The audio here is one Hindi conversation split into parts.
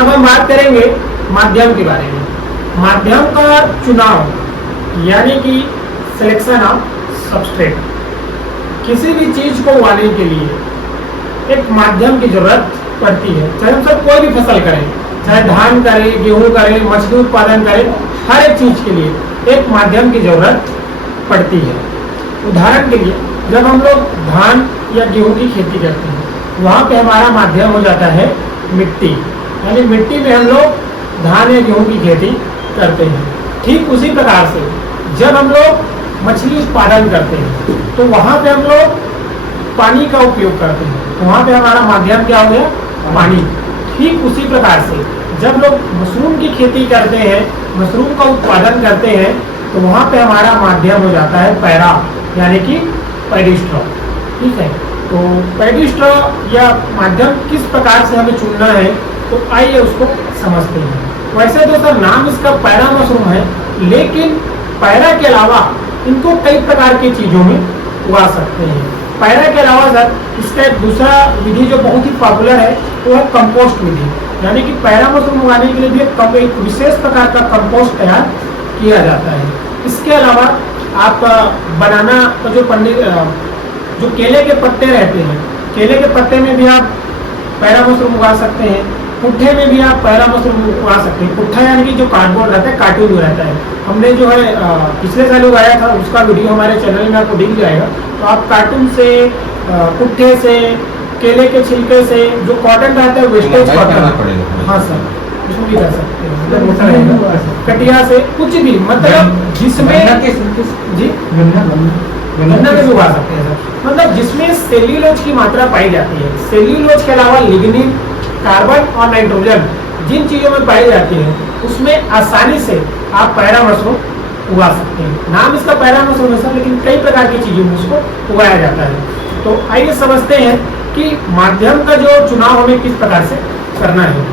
अब हम बात करेंगे माध्यम के बारे में। माध्यम का चुनाव यानी कि सिलेक्शन ऑफ सबस्ट्रेट। किसी भी चीज को उगाने के लिए एक माध्यम की जरूरत पड़ती है। चाहे हम सब कोई भी फसल करें, चाहे धान करें, गेहूं करें, मछली उत्पादन करें, हर एक चीज के लिए एक माध्यम की जरूरत पड़ती है। उदाहरण के लिए जब हम लोग धान या गेहूं की खेती करते हैं, वहाँ पे हमारा माध्यम हो जाता है मिट्टी, यानी मिट्टी में हम लोग धान या गेहूं की खेती करते हैं। ठीक उसी प्रकार से जब हम लोग मछली उत्पादन करते हैं तो वहाँ पे हम लोग पानी का उपयोग करते हैं, तो वहाँ पे हमारा माध्यम क्या हो गया? पानी। ठीक उसी प्रकार से जब लोग मशरूम की खेती करते हैं, मशरूम का उत्पादन करते हैं, तो वहाँ पे हमारा माध्यम हो जाता है पैरा, यानी कि पैडी स्ट्रॉ। ठीक है, तो पैडी स्ट्रॉ या माध्यम किस प्रकार से हमें चुनना है, तो आइए उसको समझते हैं। वैसे तो सर नाम इसका पैरा मशरूम है, लेकिन पैरा के अलावा इनको कई प्रकार की चीज़ों में उगा सकते हैं। पैरा के अलावा सर इसका एक दूसरा विधि जो बहुत ही पॉपुलर है वो है कंपोस्ट विधि, यानी कि पैरा मशरूम उगाने के लिए भी एक विशेष प्रकार का कंपोस्ट तैयार किया जाता है। इसके अलावा आप बनाना का जो केले के पत्ते रहते हैं, केले के पत्ते में भी आप पैरा मशरूम उगा सकते हैं। पुट्ठे में भी आप पैरा मशरूम उगा सकते हैं। पुट्ठा यानी कि जो कार्डबोर्ड रहता है, कार्टून रहता है, हमने जो है पिछले साल उगाया था, उसका वीडियो हमारे चैनल में आपको दिख जाएगा। तो आप कार्टून से, पुट्ठे से, केले के छिलके से, जो कॉटन रहता है वेस्टेज कॉटन, हाँ सर उसमें भी कर सकते हैं, मतलब मोटा रहेगा, कटिया से कुछ भी, मतलब जिसमें जी गन्ना में भी उगा सकते हैं सर, मतलब जिसमें सेल्यूलोज की मात्रा पाई जाती है। सेल्यूलोज के अलावा लिग्निन, कार्बन और नाइट्रोजन जिन चीज़ों में पाई जाती है, उसमें आसानी से आप पैरा मशरूम उगा सकते हैं। नाम इसका पैरा मशरूम है सर, लेकिन कई प्रकार की चीज़ों में उसको उगाया जाता है। तो आइए समझते हैं कि माध्यम का जो चुनाव हमें किस प्रकार से करना है।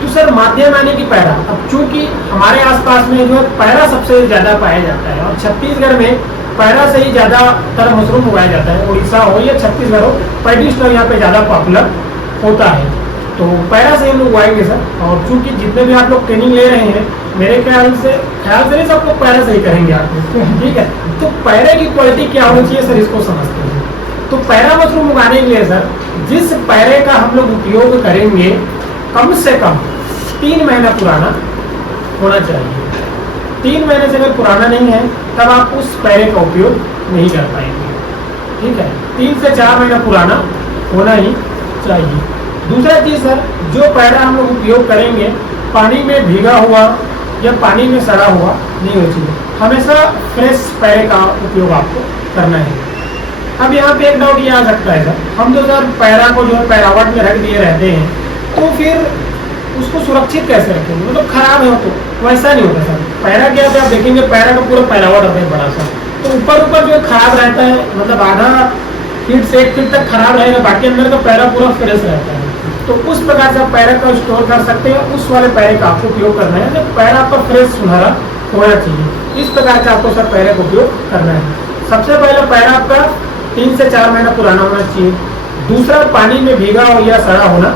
तो सर माध्यम यानी कि पैरा, अब चूंकि हमारे आसपास में जो है पैरा सबसे ज़्यादा पाया जाता है और छत्तीसगढ़ में पैरा से ही ज़्यादातर मशरूम उगाया जाता है। उड़ीसा हो या छत्तीसगढ़ हो, पैडी स्ट्रॉ यहाँ पे ज़्यादा पॉपुलर होता है। तो पैरा से हम लोग उगाएंगे सर, और चूंकि जितने भी आप लोग ट्रेनिंग ले रहे हैं, मेरे ख्याल से नहीं सब लोग पैरा से ही करेंगे आप, ठीक है। तो पैरे की क्वालिटी क्या होनी चाहिए सर, इसको समझते हैं। तो पैरा मशरूम उगाने के लिए सर जिस पैरे का हम लोग उपयोग करेंगे, कम से कम 3 महीना पुराना होना चाहिए। 3 महीने से अगर पुराना नहीं है तब आप उस पैरे का उपयोग नहीं कर पाएंगे, ठीक है। 3 से 4 महीना पुराना होना ही चाहिए। दूसरा चीज़ सर, जो पैरा हम लोग उपयोग करेंगे पानी में भीगा हुआ या पानी में सड़ा हुआ नहीं होना चाहिए। हमेशा फ्रेश पैरे का उपयोग आपको करना है। अब यहाँ पे एक डाउट ये आ सकता है सर, हम तो सर पैरा को जो है पैरावट में रख दिए रहते हैं, तो फिर उसको सुरक्षित कैसे रखेंगे, मतलब खराब है तो वैसा नहीं होता सर। पैरा क्या होता है, आप देखेंगे पैरा का पूरा पैरावट होता है बड़ा सा, तो ऊपर जो खराब रहता है, मतलब आधा फीट से 1 फीट तक खराब रहेगा, बाकी अंदर का पैरा पूरा फ्रेश रहता है। तो उस प्रकार से आप पैरा का स्टोर कर सकते हैं, उस वाले पैरे का आपको उपयोग करना है। जब पैरा आपका फ्रेश सुनहरा होना चाहिए, इस प्रकार का आपको सब पैरे का उपयोग करना है। सबसे पहले पैरा आपका 3 से 4 महीना पुराना होना चाहिए। दूसरा, पानी में भीगा हो या सड़ा होना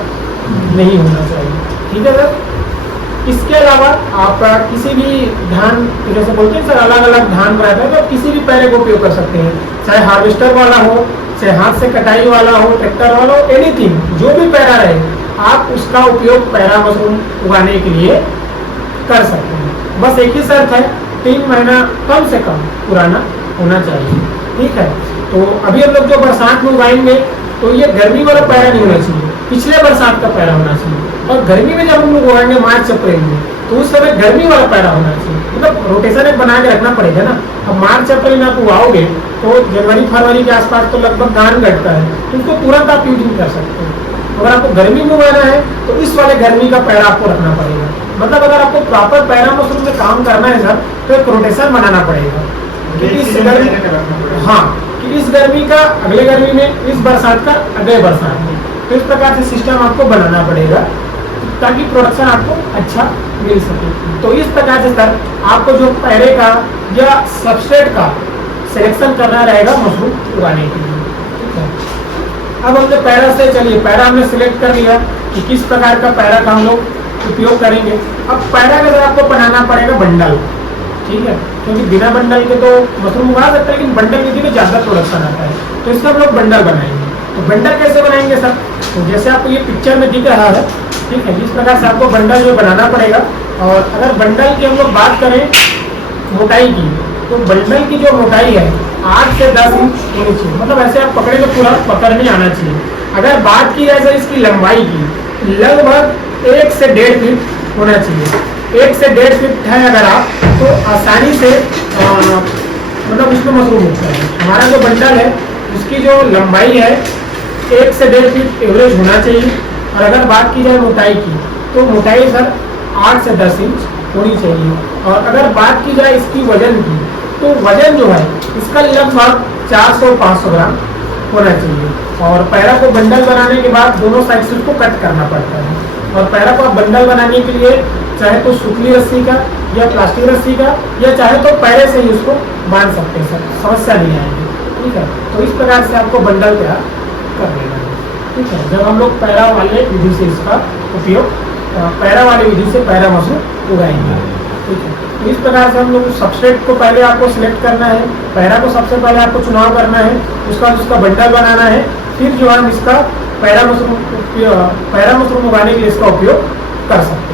नहीं होना चाहिए, ठीक है सर। इसके अलावा आप किसी भी धान, जैसे बोलते हैं सर अलग अलग धान रहता है, तो किसी भी पैरे का उपयोग कर सकते हैं, चाहे हार्वेस्टर वाला हो, चाहे हाथ से कटाई वाला हो, ट्रैक्टर वाला हो, एनीथिंग, जो भी पैरा रहे आप उसका उपयोग पैरा मशरूम उगाने के लिए कर सकते हैं। बस एक ही शर्त है, 3 महीना कम से कम पुराना होना चाहिए, ठीक है। तो अभी हम लोग जो बरसात में उगाएंगे तो ये गर्मी वाला पैरा नहीं होना चाहिए, पिछले बरसात का पैरा होना चाहिए। और गर्मी में जब हम लोग उगाएंगे मार्च अप्रैल में, तो उस समय गर्मी वाला पैरा होना चाहिए, मतलब रोटेशन एक बना के रखना पड़ेगा ना। अब मार्च अप्रैल में आप उगाओगे तो जनवरी फरवरी के आसपास तो लगभग धान घटता है, तो उसको तुरंत आप यूज नहीं कर सकते। अगर आपको गर्मी में उगाना है तो इस वाले गर्मी का पैरा आपको रखना पड़ेगा। मतलब अगर आपको प्रॉपर पैरा मशरूम में काम करना है सर, तो एक रोटेशन बनाना पड़ेगा कि इस गर्मी, हाँ, कि इस गर्मी का अगले गर्मी में, इस बरसात का अगले बरसात में, तो इस प्रकार से सिस्टम आपको बनाना पड़ेगा ताकि प्रोडक्शन आपको अच्छा मिल सके। तो इस प्रकार से सर आपको जो पैरे का या सबस्ट्रेट का सिलेक्शन करना रहेगा मशरूम उगाने के लिए, ठीक है। अब हमने पैरा से, चलिए पैरा हमने सिलेक्ट कर लिया कि किस प्रकार का पैरा का हम लोग उपयोग करेंगे। अब पैरा के अंदर आपको बनाना पड़ेगा बंडल, ठीक है, क्योंकि बिना बंडल के तो मशरूम उगा सकते हैं, लेकिन बंडल के लिए ज़्यादा प्रोडक्शन आता है, तो इसका हम लोग बंडल बनाएंगे। तो बंडल कैसे बनाएंगे सर? तो जैसे आपको ये पिक्चर में दिख रहा है, ठीक है, जिस प्रकार से आपको बंडल जो बनाना पड़ेगा। और अगर बंडल की हम लोग बात करें मोटाई की, तो बंडल की जो मोटाई है 8 से 10 इंच होनी चाहिए, मतलब ऐसे आप पकड़े तो पूरा पकड़ नहीं आना चाहिए। अगर बात की जाए सर इसकी लंबाई की, लगभग 1 से 1.5 फीट होना चाहिए। 1 से 1.5 फीट है अगर आप, तो आसानी से मतलब उसमें मशरूम उगता है। हमारा जो बंडल है उसकी जो लंबाई है 1 से 1.5 फीट एवरेज होना चाहिए। और अगर बात की जाए मोटाई की, तो मोटाई सर 8 से 10 इंच होनी चाहिए। और अगर बात की जाए इसकी वजन की, तो वजन जो है इसका लगभग 400-500 ग्राम होना चाहिए। और पैरा को बंडल बनाने के बाद दोनों साइड से उसको कट करना पड़ता है। और पैरा को आप बंडल बनाने के लिए चाहे तो सूखी रस्सी का या प्लास्टिक रस्सी का, या चाहे तो पैरे से ही उसको बांध सकते हैं सर, समस्या नहीं आएगी, ठीक है। तो इस प्रकार से आपको बंडल तैयार कर देना है, ठीक है। जब हम लोग पैरा वाले विधि से इसका उपयोग, पैरा वाली विधि से पैरा मशरूम उगाएंगे, ठीक है। तो इस प्रकार से हम लोग सबस्ट्रेट को पहले आपको सिलेक्ट करना है, पैरा को सबसे पहले आपको चुनाव करना है, उसका उसका बंडल बनाना है, फिर जो हम इसका पैरा मशरूम उगाने के लिए इसका उपयोग कर सकते हैं।